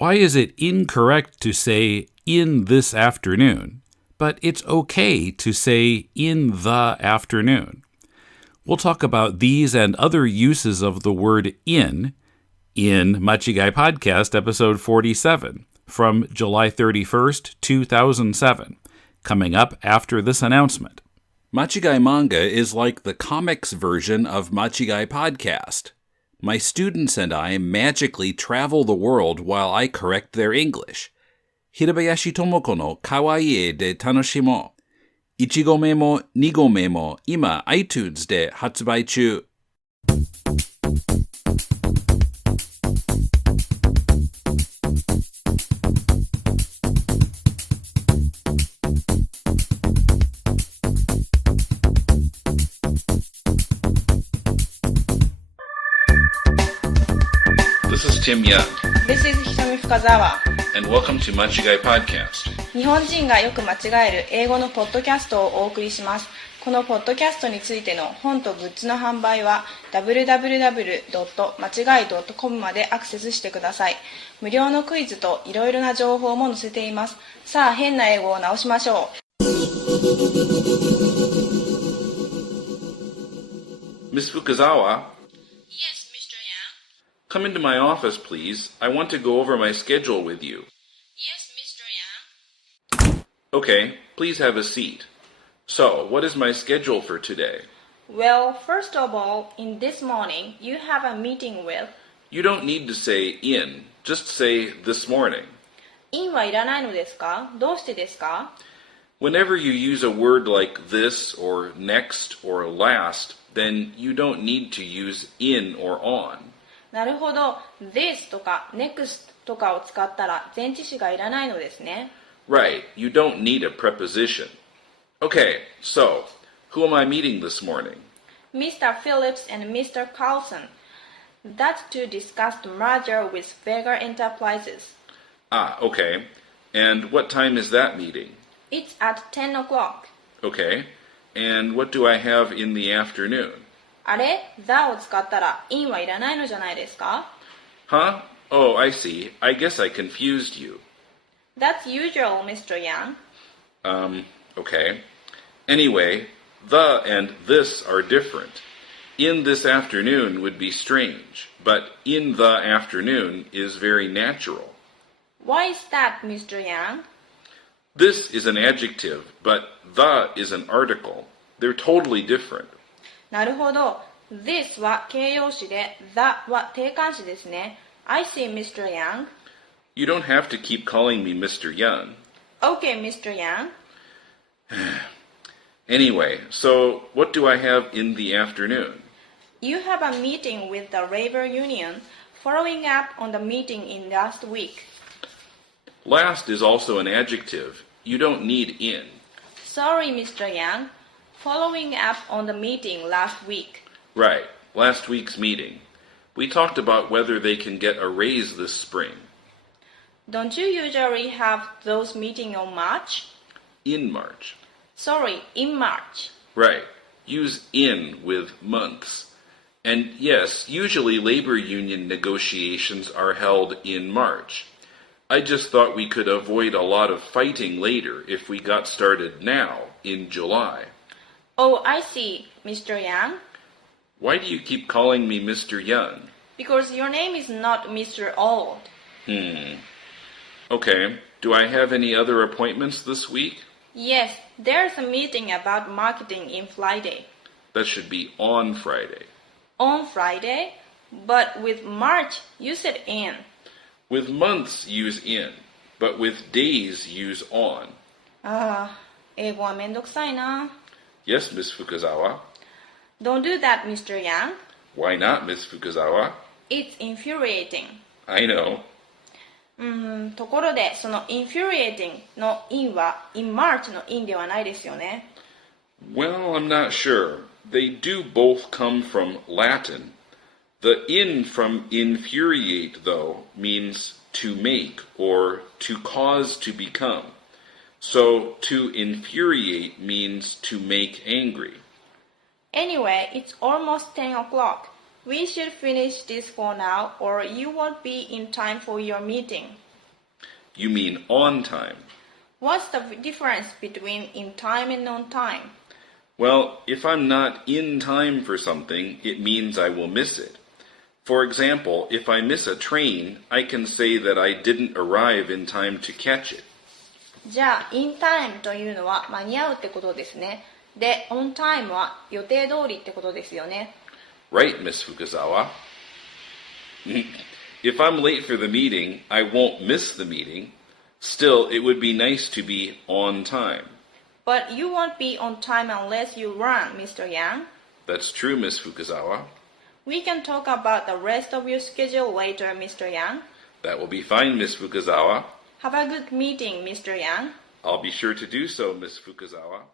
Why is it incorrect to say in this afternoon, but it's okay to say in the afternoon? We'll talk about these and other uses of the word in Machigai Podcast episode 47 from July 31st, 2007, coming up after this announcement. Machigai Manga is like the comics version of Machigai Podcast. My students and I magically travel the world while I correct their English. Hirabayashi Tomoko no kawaii e de tanoshimo. 1号目も2号目も今 iTunes で発売中。This is Tim Young. This is Hitomi Fukazawa. And welcome to Machigai Podcast. 日本人がよく間違える英語のポッドキャストをお送りします。このポッドキャストについての本とグッズの販売は www.machigai.com までアクセスしてください。無料のクイズといろいろな情報も載せています。さあ、変な英語を直しましょう。Ms. Fukazawa? Yes, Mr. Yang? Come into my office, please. I want to go over my schedule with you. Yes, Mr. Yang? Okay, please have a seat. So, what is my schedule for today? Well, first of all, in this morning, you have a meeting with... You don't need to say in. Just say this morning. in はいらないのですか？どうしてですか？ Whenever you use a word like this or next or last, then you don't need to use in or on. なるほど。this とか next とかを使ったら前置詞がいらないのですね。Right, you don't need a preposition. Okay, so, who am I meeting this morning? Mr. Phillips and Mr. Carlson. That's to discuss the merger with Vega Enterprises. Ah, okay. And what time is that meeting? It's at 10 o'clock. Okay. And what do I have in the afternoon? あれ？ the を使ったら in はいらないのじゃないですか？ Huh? Oh, I see. I guess I confused you. That's usual, Mr. Yang. Okay. Anyway, the and this are different. In this afternoon would be strange, but in the afternoon is very natural. Why is that, Mr. Yang? This is an adjective, but the is an article. They're totally different. なるほど。this は形容詞で the は定冠詞ですね。I see, Mr. Yang. You don't have to keep calling me Mr. Young. Okay, Mr. Yang. Anyway, so what do I have in the afternoon? You have a meeting with the labor union following up on the meeting in last week. Last is also an adjective. You don't need in. Sorry, Mr. Yang. Following up on the meeting last week. Right, last week's meeting. We talked about whether they can get a raise this spring. Don't you usually have those meetings in March? In March. Sorry, in March. Right, use in with months. And yes, usually labor union negotiations are held in March. I just thought we could avoid a lot of fighting later if we got started now, in July. Oh, I see, Mr. Yang. Why do you keep calling me Mr. Young? Because your name is not Mr. Old. Okay, do I have any other appointments this week? Yes, there's a meeting about marketing in Friday. That should be on Friday. On Friday? But with March, you said in. With months, use in, but with days, use on. ああ、英語はめんどくさいな。Yes, Miss Fukazawa. Don't do that, Mr. Yang. Why not, Miss Fukazawa? It's infuriating. I know. ところで、その infuriating の in は in March の in ではないですよね。Well, I'm not sure. They do both come from Latin. The in from infuriate, though, means to make or to cause to become. So, to infuriate means to make angry. Anyway, it's almost 10 o'clock. We should finish this for now or you won't be in time for your meeting. You mean on time. What's the difference between in time and on time? Well, if I'm not in time for something, it means I will miss it. For example, if I miss a train, I can say that I didn't arrive in time to catch it. じゃあ in time というのは間に合うってことですね。で on time は予定通りってことですよね。Right, Miss Fukazawa. If I'm late for the meeting, I won't miss the meeting. Still, it would be nice to be on time. But you won't be on time unless you run, Mr. Yang. That's true, Miss Fukazawa. We can talk about the rest of your schedule later, Mr. Yang. That will be fine, Miss Fukazawa. Have a good meeting, Mr. Yang. I'll be sure to do so, Miss Fukazawa.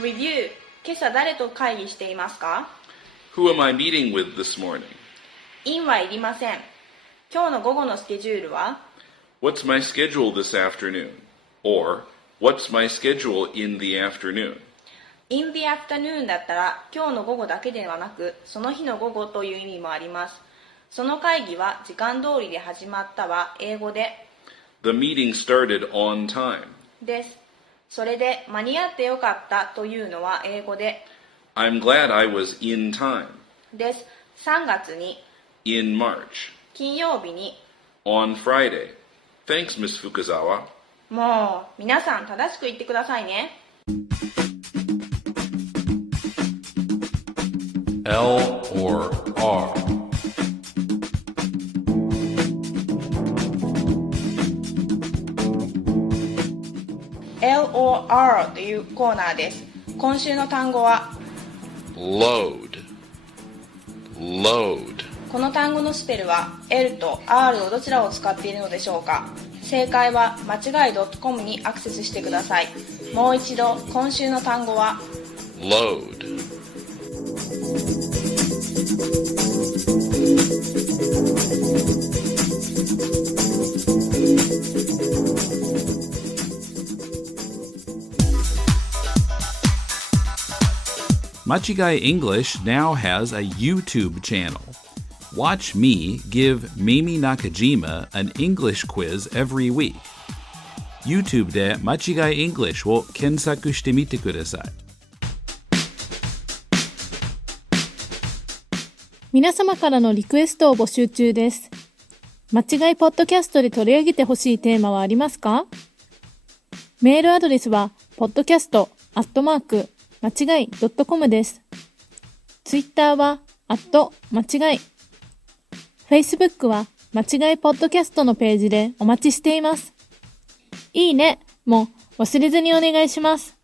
Review. 今朝誰と会議していますか？ Who am I meeting with this morning? in はいりません。今日の午後のスケジュールは What's my schedule this afternoon? Or, what's my schedule in the afternoon? in the afternoon だったら今日の午後だけではなくその日の午後という意味もあります。その会議は時間通りで始まったは英語で The meeting started on time. です。それで間に合ってよかったというのは英語で I'm glad I was in time. です。3月に In March. 金曜日に On Friday. Thanks, Miss Fukazawa. もう皆さん正しく言ってくださいね。L or R. L or R というコーナーです。今週の単語は Load. Load. この単語のスペルは L と R をどちらを使っているのでしょうか？正解は間違い .com にアクセスしてください。もう一度今週の単語は Load. Machigai English now has a YouTube channel. Watch me give Mimi Nakajima an English quiz every week. YouTube でMachigai Englishを検索してみてください。皆様からのリクエストを募集中です。間違いポッドキャストで取り上げてほしいテーマはありますか？メールアドレスは podcast@間違い .com です。ツイッターは間違い。Facebook は間違いポッドキャストのページでお待ちしています。いいねも忘れずにお願いします。